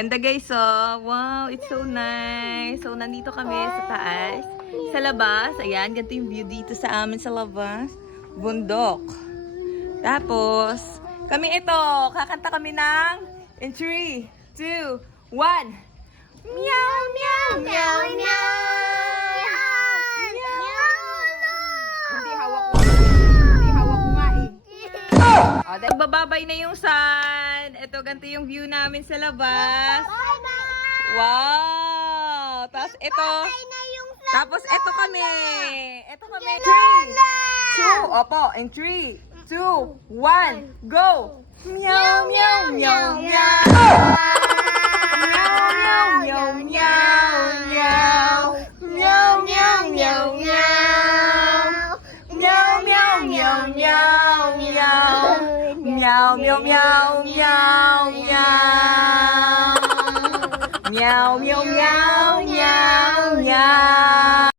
Ganda guys, oh. Wow, it's so nice. So, nandito kami sa taas. Sa labas, ayan, ganito yung view dito sa amin sa labas. Bundok. Tapos, kami ito, kakanta kami ng in 3, 2, 1. Meow, meow, meow, meow. Hindi hawak ko. Hindi hawak ko nga eh. Oh, bababay na yung sun. Ito, ganito yung view namin sa labas. Wow! Tapos ito. Tapos ito kami. Ito kami. 3, 2, opo. In 3, 2, 1, go! Meow, meow, meow, meow. Meow, meow, meow, meow. Meow, meow, meow, meow. Meow, meow, meow, meow, meow. Meow, meow, meow, meow, meow. Meow, meow, meow, meow.